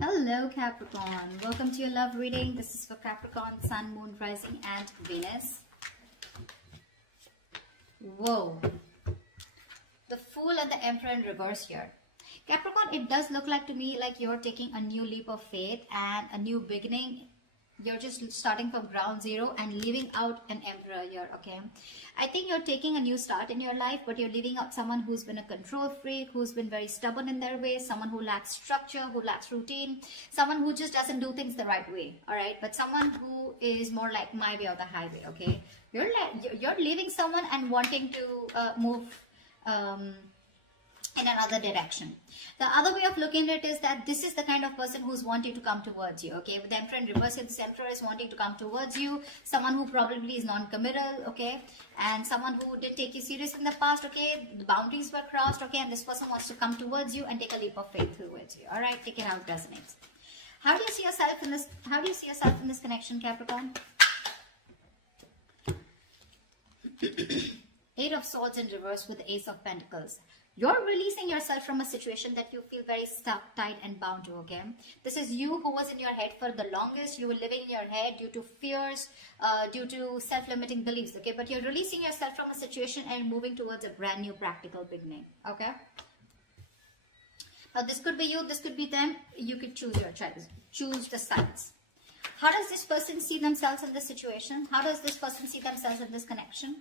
Hello Capricorn, welcome to your love reading. This is for Capricorn, Sun, Moon, Rising and Venus. Whoa, the Fool and the Emperor in reverse here. Capricorn, it does look like to me like you're taking a new leap of faith and a new beginning. You're just starting from ground zero and leaving out an emperor here, okay? I think you're taking a new start in your life, but you're leaving out someone who's been a control freak, who's been very stubborn in their ways, someone who lacks structure, who lacks routine, someone who just doesn't do things the right way, all right? But someone who is more like my way or the highway, okay? You're leaving someone and wanting to move in another direction. The other way of looking at it is that this is the kind of person who's wanting to come towards you, okay? With the Emperor in reverse, this Emperor is wanting to come towards you, someone who probably is non-committal, okay? And someone who didn't take you serious in the past, okay? The boundaries were crossed, okay? And this person wants to come towards you and take a leap of faith towards you, all right? Take it how it resonates. How do you see yourself in this? How do you see yourself in this connection, Capricorn? Eight of Swords in reverse with the Ace of Pentacles. You're releasing yourself from a situation that you feel very stuck, tight and bound to, okay? This is you who was in your head for the longest. You were living in your head due to fears, due to self-limiting beliefs, okay? But you're releasing yourself from a situation and moving towards a brand new practical beginning, okay? Now, this could be you, this could be them. You could choose your choice. Choose the sides. How does this person see themselves in this situation? How does this person see themselves in this connection?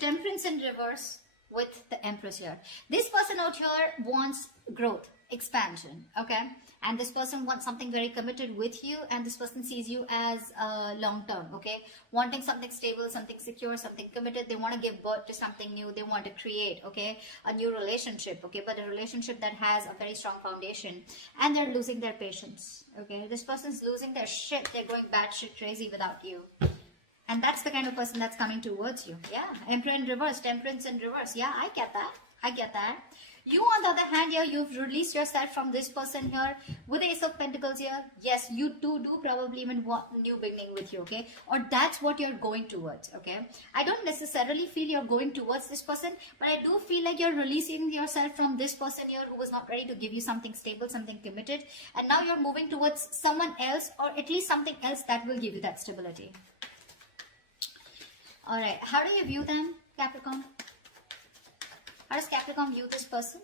Temperance in reverse with the Empress here. This person out here wants growth, expansion, okay? And this person wants something very committed with you, and this person sees you as long term, okay? Wanting something stable, something secure, something committed. They want to give birth to something new. They want to create, okay, a new relationship, okay? But a relationship that has a very strong foundation, and they're losing their patience, okay? This person's losing their shit. They're going batshit crazy without you. And that's the kind of person that's coming towards you. Yeah, Emperor in reverse, Temperance in reverse. Yeah, I get that. I get that. You, on the other hand, here, you've released yourself from this person here with the Ace of Pentacles here. Yes, you do probably even want a new beginning with you, okay? Or that's what you're going towards, okay? I don't necessarily feel you're going towards this person, but I do feel like you're releasing yourself from this person here who was not ready to give you something stable, something committed. And now you're moving towards someone else, or at least something else that will give you that stability. All right, how do you view them, Capricorn? How does Capricorn view this person?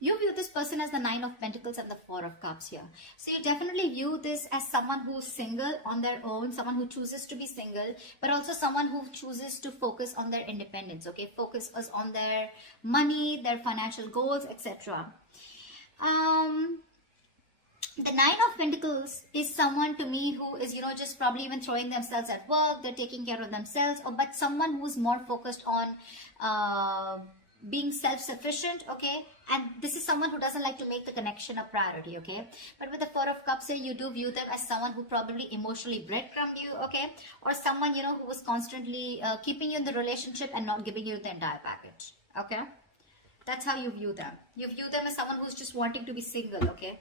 You view this person as the Nine of Pentacles and the Four of Cups here. So you definitely view this as someone who's single on their own, someone who chooses to be single, but also someone who chooses to focus on their independence, okay? Focus on their money, their financial goals, etc. The Nine of Pentacles is someone to me who is, you know, just probably even throwing themselves at work, they're taking care of themselves, but someone who's more focused on being self-sufficient, okay? And this is someone who doesn't like to make the connection a priority, okay? But with the Four of Cups here, you do view them as someone who probably emotionally breadcrumbed you, okay? Or someone, you know, who was constantly keeping you in the relationship and not giving you the entire package, okay? That's how you view them. You view them as someone who's just wanting to be single, okay?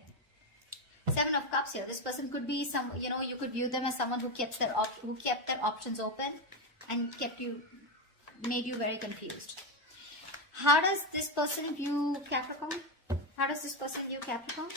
Seven of Cups here. This person could be some, you know, you could view them as someone who kept their options open and made you very confused. How does this person view Capricorn? How does this person view Capricorn?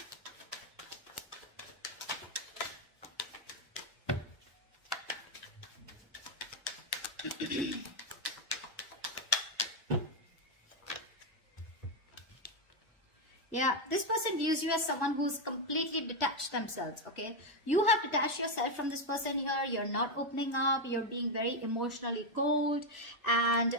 Yeah, this person views you as someone who's completely detached themselves, okay? You have detached yourself from this person here. You're not opening up. You're being very emotionally cold. And,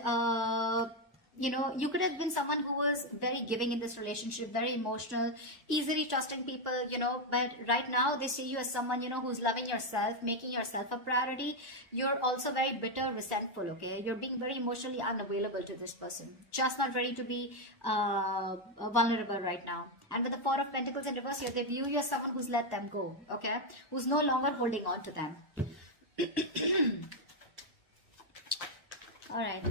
you know, you could have been someone who was very giving in this relationship, very emotional, easily trusting people, you know, but right now they see you as someone, you know, who's loving yourself, making yourself a priority. You're also very bitter, resentful, okay? You're being very emotionally unavailable to this person, just not ready to be vulnerable right now. And with the Four of Pentacles in reverse here, they view you as someone who's let them go, okay? Who's no longer holding on to them. All right.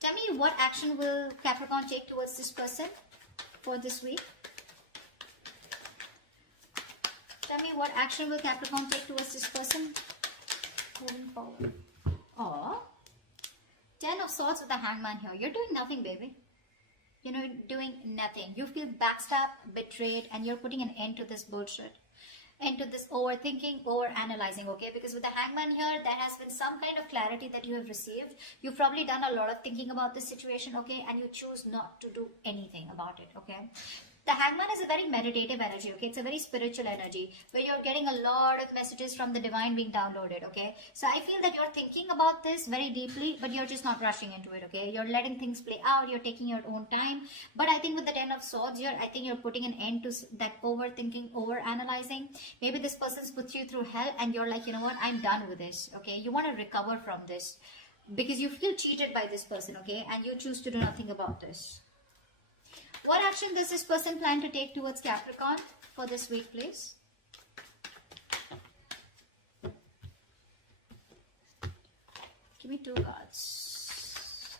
Tell me, what action will Capricorn take towards this person for this week? Tell me, what action will Capricorn take towards this person moving forward? Oh, 10 of Swords with the Hangman here. You're doing nothing, baby. You're doing nothing. You feel backstabbed, betrayed, and you're putting an end to this bullshit. Into this overthinking, over analyzing, okay? Because with the Hangman here, there has been some kind of clarity that you have received. You've probably done a lot of thinking about this situation, okay? And you choose not to do anything about it, okay? The Hangman is a very meditative energy, okay? It's a very spiritual energy where you're getting a lot of messages from the divine being downloaded, okay? So I feel that you're thinking about this very deeply, but you're just not rushing into it, okay? You're letting things play out. You're taking your own time. But I think with the 10 of Swords here, I think you're putting an end to that overthinking, over-analyzing. Maybe this person's put you through hell and you're like, you know what? I'm done with this, okay? You want to recover from this because you feel cheated by this person, okay? And you choose to do nothing about this. What action does this person plan to take towards Capricorn for this week, please? Give me 2 cards.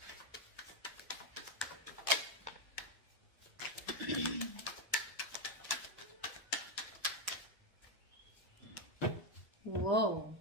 Whoa.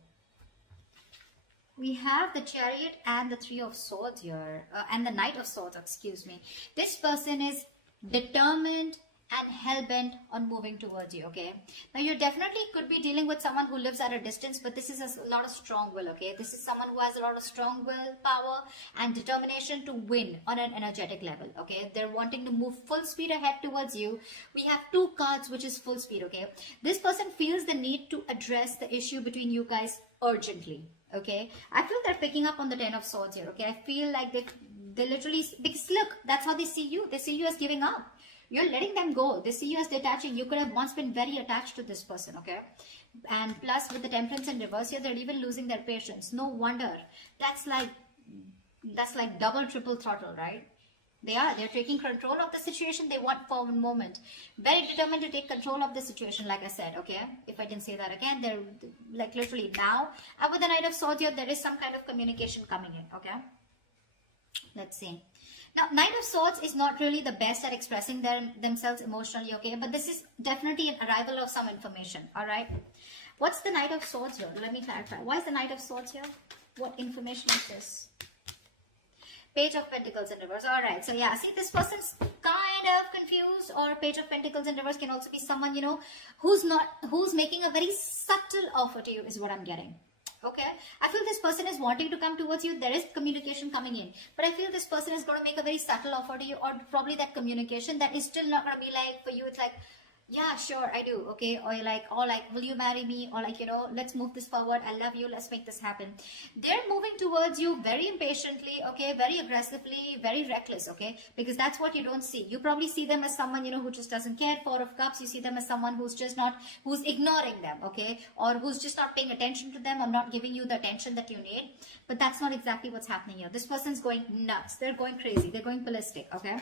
We have the Chariot and the 3 of Swords here, and the Knight of Swords, excuse me. This person is determined and hell-bent on moving towards you, okay? Now, you definitely could be dealing with someone who lives at a distance, but this is a lot of strong will, okay? This is someone who has a lot of strong will, power, and determination to win on an energetic level, okay? They're wanting to move full speed ahead towards you. We have 2 cards, which is full speed, okay? This person feels the need to address the issue between you guys urgently, okay? I feel they're picking up on the 10 of Swords here, okay? I feel like they literally, because look, that's how they see you. They see you as giving up. You're letting them go. They see you as detaching. You could have once been very attached to this person, okay? And plus with the Temperance in reverse here, they're even losing their patience. No wonder. That's like double, triple throttle, right? They're taking control of the situation. They want for a moment. Very determined to take control of the situation, like I said, okay? If I can say that again, they're like literally now. And with the Knight of Swords here, there is some kind of communication coming in, okay? Let's see. Now, Knight of Swords is not really the best at expressing themselves emotionally, okay? But this is definitely an arrival of some information, all right? What's the Knight of Swords here? Let me clarify. Why is the Knight of Swords here? What information is this? Page of Pentacles in reverse. All right. So, yeah, see, this person's kind of confused, or Page of Pentacles in reverse can also be someone, who's making a very subtle offer to you is what I'm getting. Okay, I feel this person is wanting to come towards you. There is communication coming in, but I feel this person is going to make a very subtle offer to you, or probably that communication that is still not going to be like, for you, it's like, yeah, sure, I do, okay, or like, will you marry me, or like, let's move this forward, I love you, let's make this happen. They're moving towards you very impatiently, okay, very aggressively, very reckless, okay, because that's what you don't see. You probably see them as someone, who just doesn't care. 4 of Cups, you see them as someone who's ignoring them, okay, or who's just not paying attention to them, or not giving you the attention that you need. But that's not exactly what's happening here. This person's going nuts. They're going crazy. They're going ballistic, okay.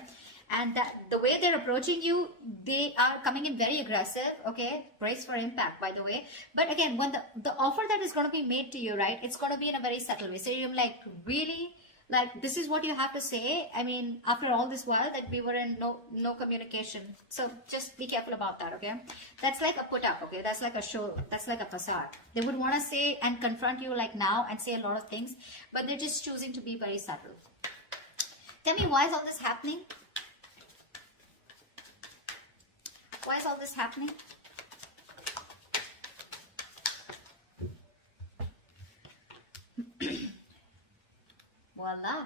And the way they're approaching you, they are coming in very aggressive, okay? Brace for impact, by the way. But again, when the offer that is going to be made to you, right, it's going to be in a very subtle way. So you're like, really? Like, this is what you have to say? I mean, after all this while that we were in no communication. So just be careful about that, okay? That's like a put up, okay? That's like a show. That's like a facade. They would want to say and confront you like now and say a lot of things, but they're just choosing to be very subtle. Tell me, why is all this happening? Why is all this happening? Voila.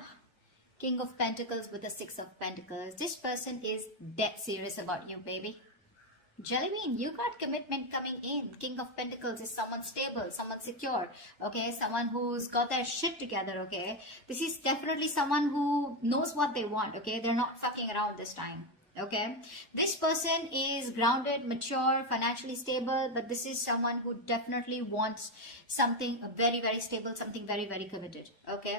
King of Pentacles with the 6 of Pentacles. This person is dead serious about you, baby. Jellybean, you got commitment coming in. King of Pentacles is someone stable, someone secure, okay? Someone who's got their shit together, okay? This is definitely someone who knows what they want, okay? They're not fucking around this time. Okay, this person is grounded, mature, financially stable, but this is someone who definitely wants something very, very stable, something very, very committed. Okay,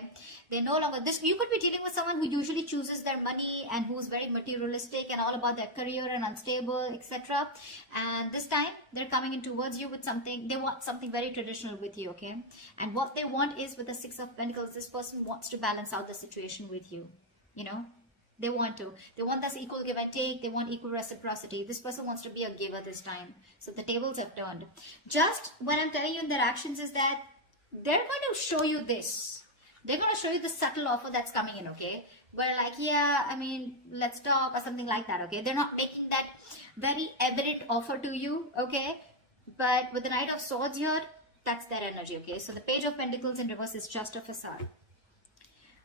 they're no longer this. You could be dealing with someone who usually chooses their money and who's very materialistic and all about their career and unstable, etc. And this time they're coming in towards you with something. They want something very traditional with you. Okay, and what they want is, with the Six of Pentacles, this person wants to balance out the situation with you. You know, they want this equal give and take. They want equal reciprocity. This person wants to be a giver this time. So the tables have turned. Just when I'm telling you in their actions is that they're going to show you this. They're going to show you the subtle offer that's coming in, okay? Where like, yeah, I mean, let's talk or something like that, okay? They're not making that very evident offer to you, okay? But with the Knight of Swords here, that's their energy, okay? So the Page of Pentacles in reverse is just a facade.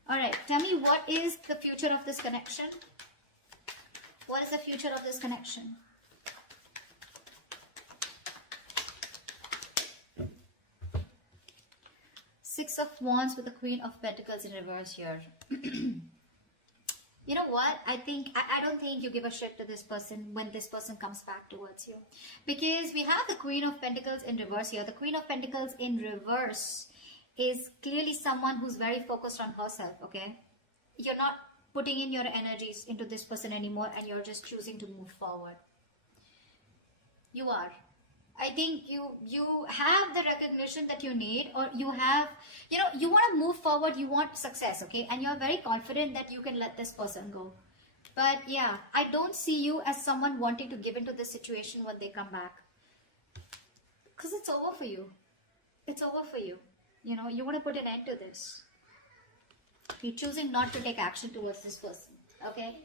Alright, tell me, what is the future of this connection? What is the future of this connection? Six of Wands with the Queen of Pentacles in reverse here. You know what? I don't think you give a shit to this person when this person comes back towards you. Because we have the Queen of Pentacles in reverse here. The Queen of Pentacles in reverse is clearly someone who's very focused on herself, okay? You're not putting in your energies into this person anymore, and you're just choosing to move forward. You are. I think you have the recognition that you need, or you have, you know, you want to move forward, you want success, okay? And you're very confident that you can let this person go. But yeah, I don't see you as someone wanting to give into this situation when they come back. Because it's over for you. It's over for you. You know, you want to put an end to this. You're choosing not to take action towards this person, okay?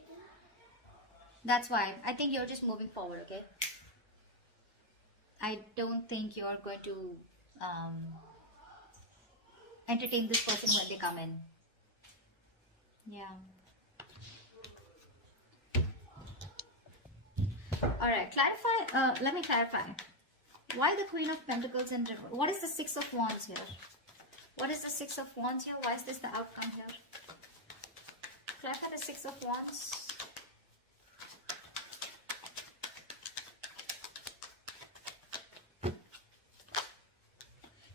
That's why. I think you're just moving forward, okay? I don't think you're going to entertain this person when they come in. Yeah. Alright, clarify. Let me clarify. Why the Queen of Pentacles in reverse? What is the Six of Wands here? What is the Six of Wands here? Why is this the outcome here? Clarify the Six of Wands.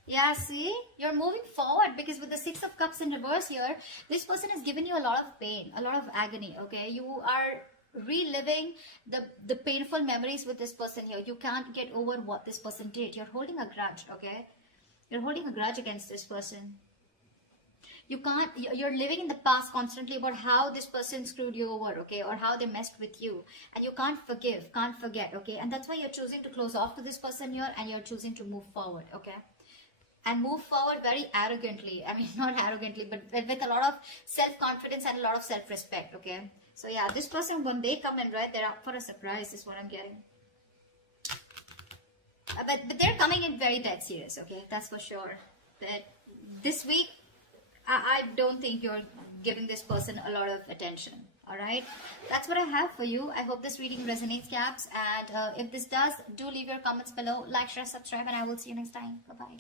Yeah, see? You're moving forward, because with the Six of Cups in reverse here, this person has given you a lot of pain, a lot of agony, okay? You are reliving the painful memories with this person here. You can't get over what this person did. You're holding a grudge, okay? You're holding a grudge against this person. You're living in the past constantly about how this person screwed you over, okay? Or how they messed with you. And you can't forgive, can't forget, okay? And that's why you're choosing to close off to this person here, and you're choosing to move forward, okay? And move forward very arrogantly. I mean, not arrogantly, but with a lot of self-confidence and a lot of self-respect, okay? So yeah, this person, when they come in, right, they're up for a surprise, is what I'm getting. But they're coming in very dead serious, okay? That's for sure. That this week, I don't think you're giving this person a lot of attention. Alright, that's what I have for you. I hope this reading resonates, Caps. And if this does, do leave your comments below. Like, share, subscribe, and I will see you next time. Bye-bye.